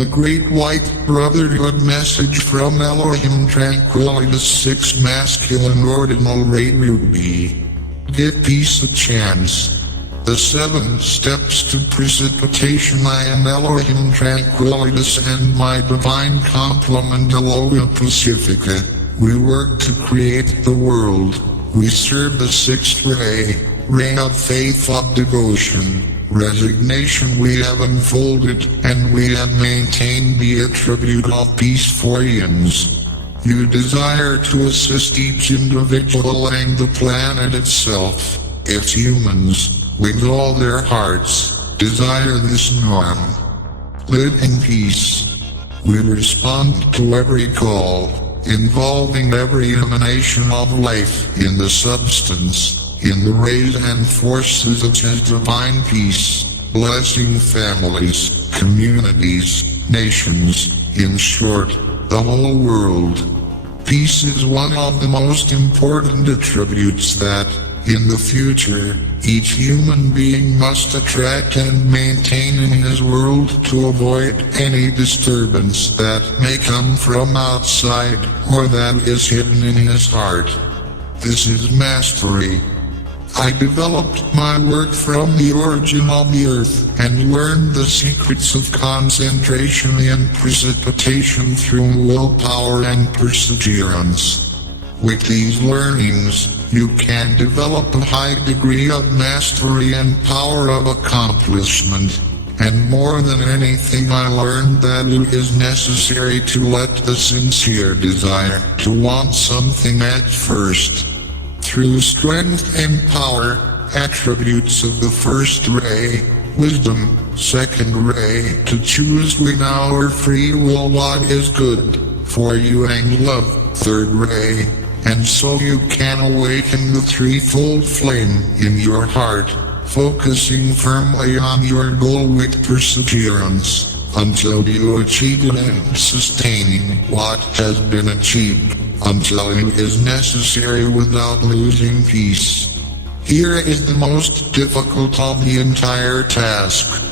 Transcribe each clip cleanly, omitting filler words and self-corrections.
The Great White Brotherhood message from Elohim Tranquilitas 6 masculine ordinal reissued. Give peace a chance. The 7 steps to precipitation. I am Elohim Tranquilitas and my divine complement Elohim Pacifica. We work to create the world. We serve the 6th ray of faith, of devotion, resignation. We have unfolded, and we have maintained the attribute of peace for eons. You desire to assist each individual and the planet itself. If humans, with all their hearts, desire this norm, live in peace. We respond to every call, involving every emanation of life in the substance, in the rays and forces of His divine peace, blessing families, communities, nations, in short, the whole world. Peace is one of the most important attributes that, in the future, each human being must attract and maintain in his world to avoid any disturbance that may come from outside or that is hidden in his heart. This is mastery. I developed my work from the origin of the earth and learned the secrets of concentration and precipitation through willpower and perseverance. With these learnings, you can develop a high degree of mastery and power of accomplishment. And more than anything, I learned that it is necessary to let the sincere desire to want something at first. Through strength and power, attributes of the first ray, wisdom, second ray, to choose with our free will what is good for you and love, third ray, and so you can awaken the threefold flame in your heart, focusing firmly on your goal with perseverance, until you achieve it and sustaining what has been achieved, until it is necessary without losing peace. Here is the most difficult of the entire task.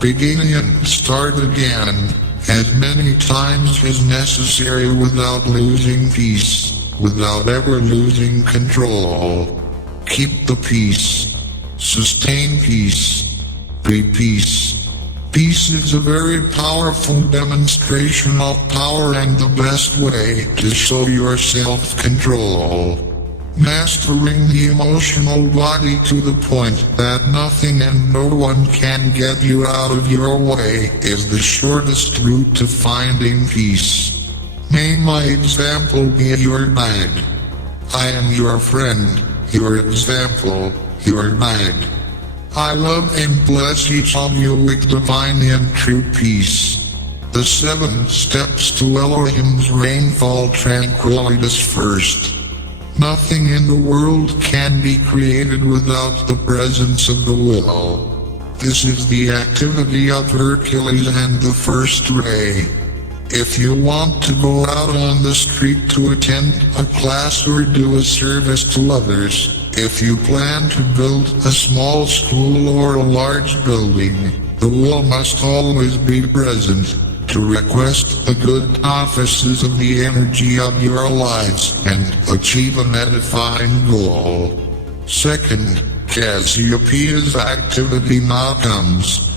Begin and start again, as many times as necessary without losing peace, without ever losing control. Keep the peace. Sustain peace. Be peace. Peace is a very powerful demonstration of power and the best way to show your self-control. Mastering the emotional body to the point that nothing and no one can get you out of your way is the shortest route to finding peace. May my example be your guide. I am your friend, your example, your guide. I love and bless each of you with divine and true peace. The 7 steps to Elohim's rainfall tranquilitas first. Nothing in the world can be created without the presence of the will. This is the activity of Hercules and the first ray. If you want to go out on the street to attend a class or do a service to others, if you plan to build a small school or a large building, the will must always be present to request the good offices of the energy of your lives and achieve an edifying goal. Second, Cassiopeia's activity now comes.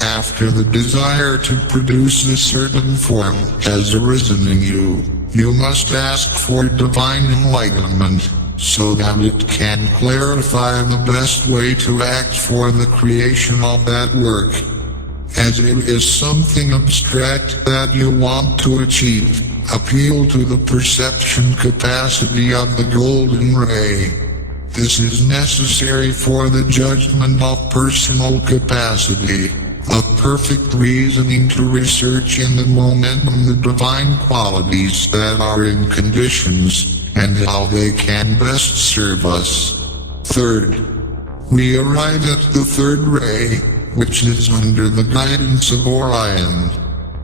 After the desire to produce a certain form has arisen in you, you must ask for divine enlightenment, so that it can clarify the best way to act for the creation of that work. As it is something abstract that you want to achieve, appeal to the perception capacity of the golden ray. This is necessary for the judgment of personal capacity, of perfect reasoning to research in the momentum the divine qualities that are in conditions, and how they can best serve us. Third, we arrive at the third ray, which is under the guidance of Orion.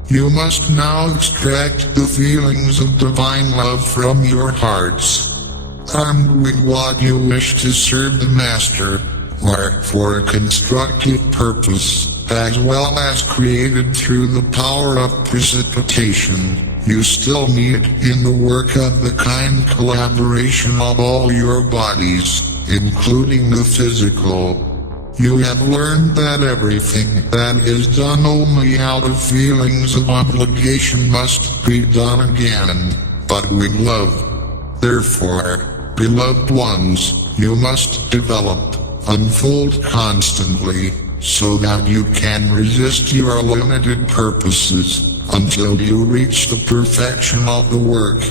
You must now extract the feelings of divine love from your hearts. Armed with what you wish to serve the Master, or for a constructive purpose, as well as created through the power of precipitation, you still need in the work of the kind collaboration of all your bodies, including the physical. You have learned that everything that is done only out of feelings of obligation must be done again, but with love. Therefore, beloved ones, you must develop, unfold constantly, so that you can resist your limited purposes, until you reach the perfection of the work.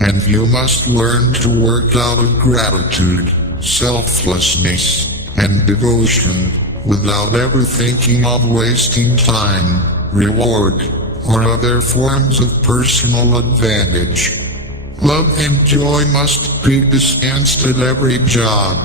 And you must learn to work out of gratitude, selflessness, and devotion, without ever thinking of wasting time, reward, or other forms of personal advantage. Love and joy must be dispensed at every job.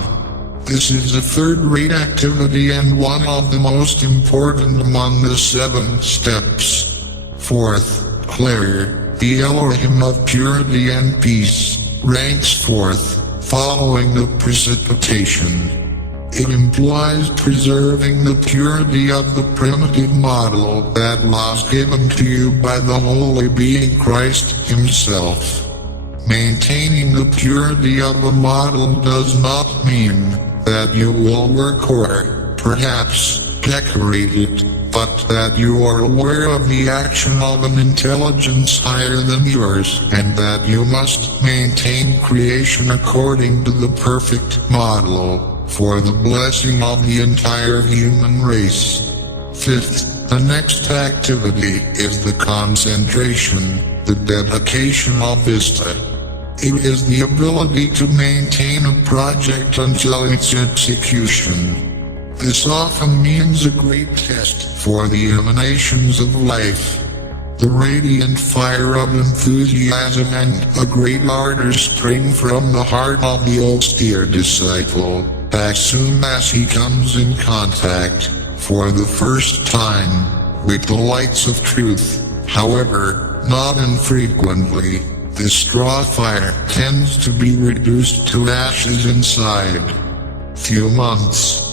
This is a third-rate activity and one of the most important among the 7 steps. Fourth, Claire, the Elohim of purity and peace, ranks fourth, following the precipitation. It implies preserving the purity of the primitive model that was given to you by the Holy Being Christ Himself. Maintaining the purity of a model does not mean that you will work or, perhaps, decorate it, but that you are aware of the action of an intelligence higher than yours, and that you must maintain creation according to the perfect model, for the blessing of the entire human race. Fifth, the next activity is the concentration, the dedication of vista. It is the ability to maintain a project until its execution. This often means a great test for the emanations of life. The radiant fire of enthusiasm and a great ardor spring from the heart of the austere disciple, as soon as he comes in contact, for the first time, with the lights of truth. However, not infrequently, this straw fire tends to be reduced to ashes inside. Few months.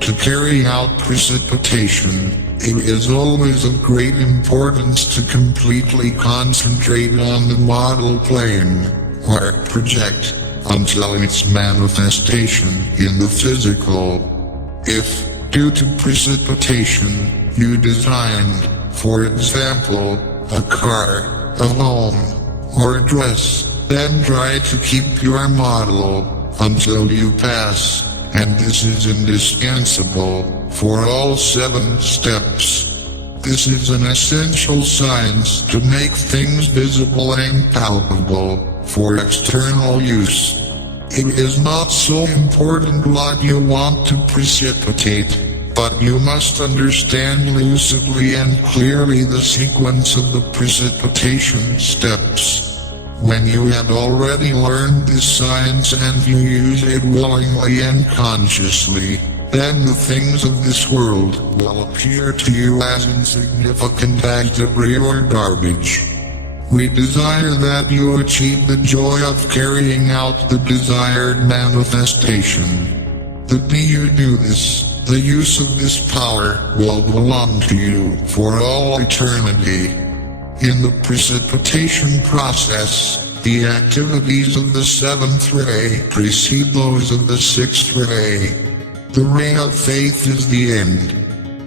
To carry out precipitation, it is always of great importance to completely concentrate on the model plane, or project, until its manifestation in the physical. If, due to precipitation, you designed, for example, a car, a home, or a dress, then try to keep your model until you pass, and this is indispensable for all 7 steps. This is an essential science to make things visible and palpable for external use. It is not so important what you want to precipitate, but you must understand lucidly and clearly the sequence of the precipitation steps. When you have already learned this science and you use it willingly and consciously, then the things of this world will appear to you as insignificant as debris or garbage. We desire that you achieve the joy of carrying out the desired manifestation. The day you do this, the use of this power will belong to you for all eternity. In the precipitation process, the activities of the 7th ray precede those of the 6th ray. The ray of faith is the end.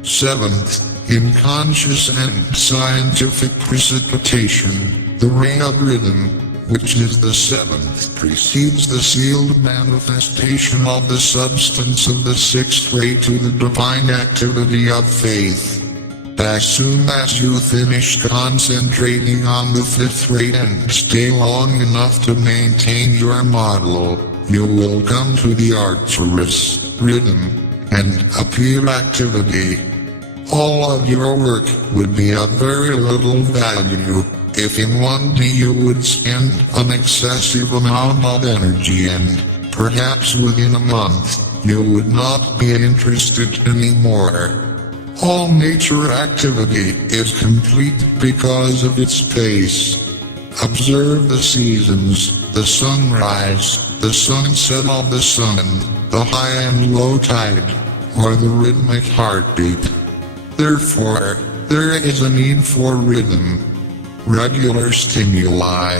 7th, in conscious and scientific precipitation, the ray of rhythm, which is the 7th, precedes the sealed manifestation of the substance of the 6th ray to the divine activity of faith. As soon as you finish concentrating on the 5th ray and stay long enough to maintain your model, you will come to the Arcturus, rhythm, and appeal activity. All of your work would be of very little value if in one day you would spend an excessive amount of energy and, perhaps within a month, you would not be interested anymore. All nature activity is complete because of its pace. Observe the seasons, the sunrise, the sunset of the sun, the high and low tide, or the rhythmic heartbeat. Therefore, there is a need for rhythm. Regular stimuli,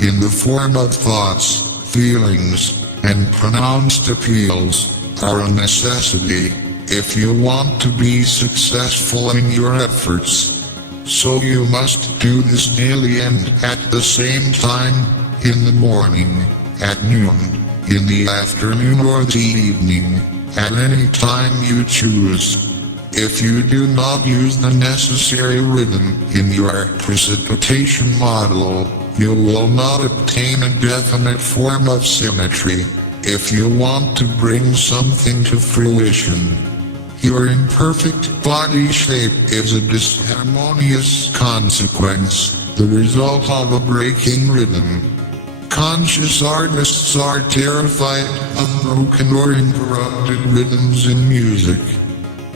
in the form of thoughts, feelings, and pronounced appeals, are a necessity if you want to be successful in your efforts. So you must do this daily and at the same time, in the morning, at noon, in the afternoon or the evening, at any time you choose. If you do not use the necessary rhythm in your precipitation model, you will not obtain a definite form of symmetry. If you want to bring something to fruition, your imperfect body shape is a disharmonious consequence, the result of a breaking rhythm. Conscious artists are terrified of broken or interrupted rhythms in music.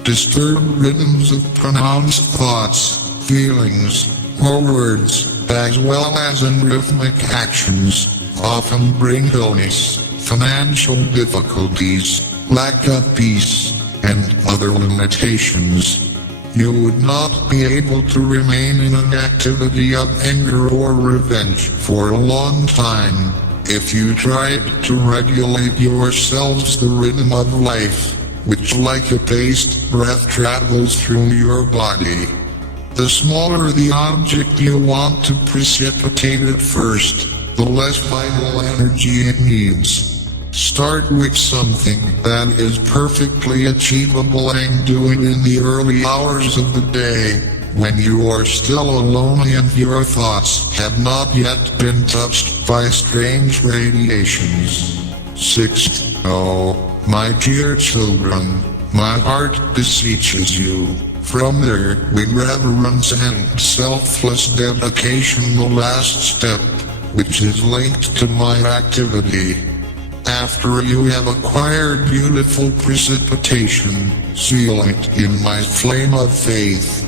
Disturbed rhythms of pronounced thoughts, feelings, or words, as well as in rhythmic actions, often bring illness, financial difficulties, lack of peace, and other limitations. You would not be able to remain in an activity of anger or revenge for a long time if you tried to regulate yourselves the rhythm of life, which like a paced breath travels through your body. The smaller the object you want to precipitate at first, the less vital energy it needs. Start with something that is perfectly achievable and do it in the early hours of the day, when you are still alone and your thoughts have not yet been touched by strange radiations. 6. Oh, my dear children, my heart beseeches you. From there, with reverence and selfless dedication, the last step, which is linked to my activity. After you have acquired beautiful precipitation, seal it in my flame of faith.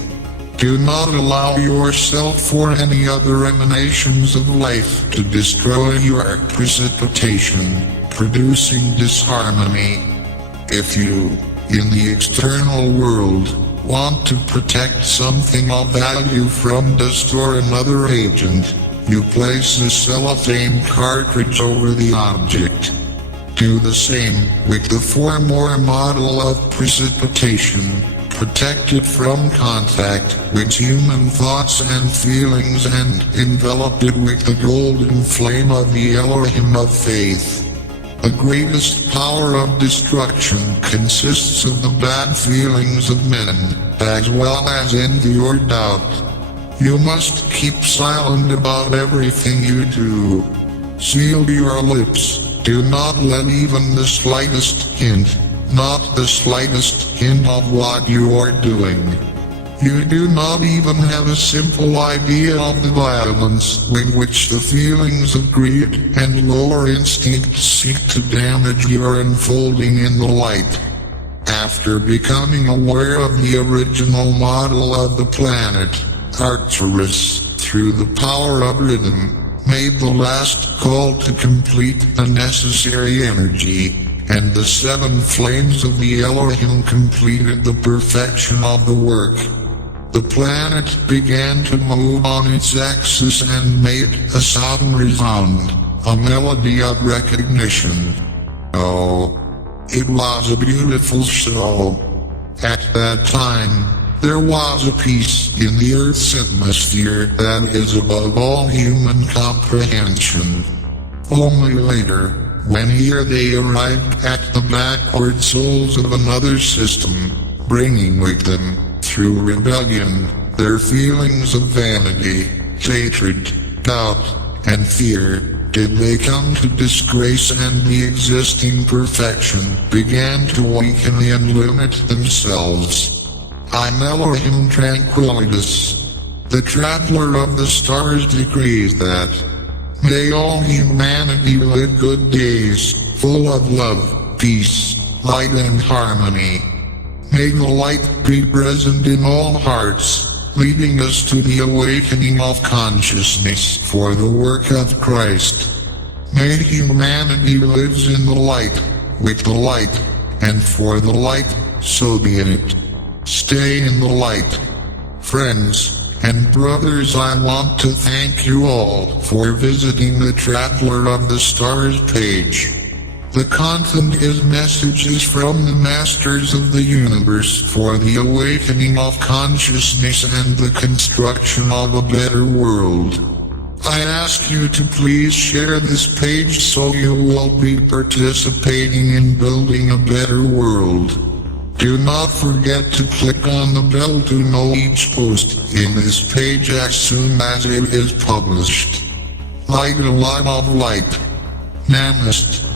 Do not allow yourself or any other emanations of life to destroy your precipitation, producing disharmony. If you, in the external world, want to protect something of value from dust or another agent, you place a cellophane cartridge over the object. Do the same with the form or model of precipitation. Protect it from contact with human thoughts and feelings and envelop it with the golden flame of the Elohim of faith. The greatest power of destruction consists of the bad feelings of men, as well as envy or doubt. You must keep silent about everything you do. Seal your lips. Do not let even the slightest hint, not the slightest hint of what you are doing. You do not even have a simple idea of the violence with which the feelings of greed and lower instincts seek to damage your unfolding in the light. After becoming aware of the original model of the planet, Arcturus, through the power of rhythm, made the last call to complete the necessary energy, and the 7 flames of the Elohim completed the perfection of the work. The planet began to move on its axis and made a sound resound, a melody of recognition. Oh, it was a beautiful show. At that time, there was a peace in the Earth's atmosphere that is above all human comprehension. Only later, when here they arrived at the backward souls of another system, bringing with them, through rebellion, their feelings of vanity, hatred, doubt, and fear, did they come to disgrace, and the existing perfection began to weaken and limit themselves. I'm Elohim Tranquilitas. The traveler of the stars decrees that may all humanity live good days, full of love, peace, light and harmony. May the light be present in all hearts, leading us to the awakening of consciousness for the work of Christ. May humanity lives in the light, with the light, and for the light, so be it. Stay in the light. Friends and brothers, I want to thank you all for visiting the Traveler of the Stars page. The content is messages from the Masters of the Universe for the awakening of consciousness and the construction of a better world. I ask you to please share this page so you will be participating in building a better world. Do not forget to click on the bell to know each post in this page as soon as it is published. Light a lot of light. Namaste.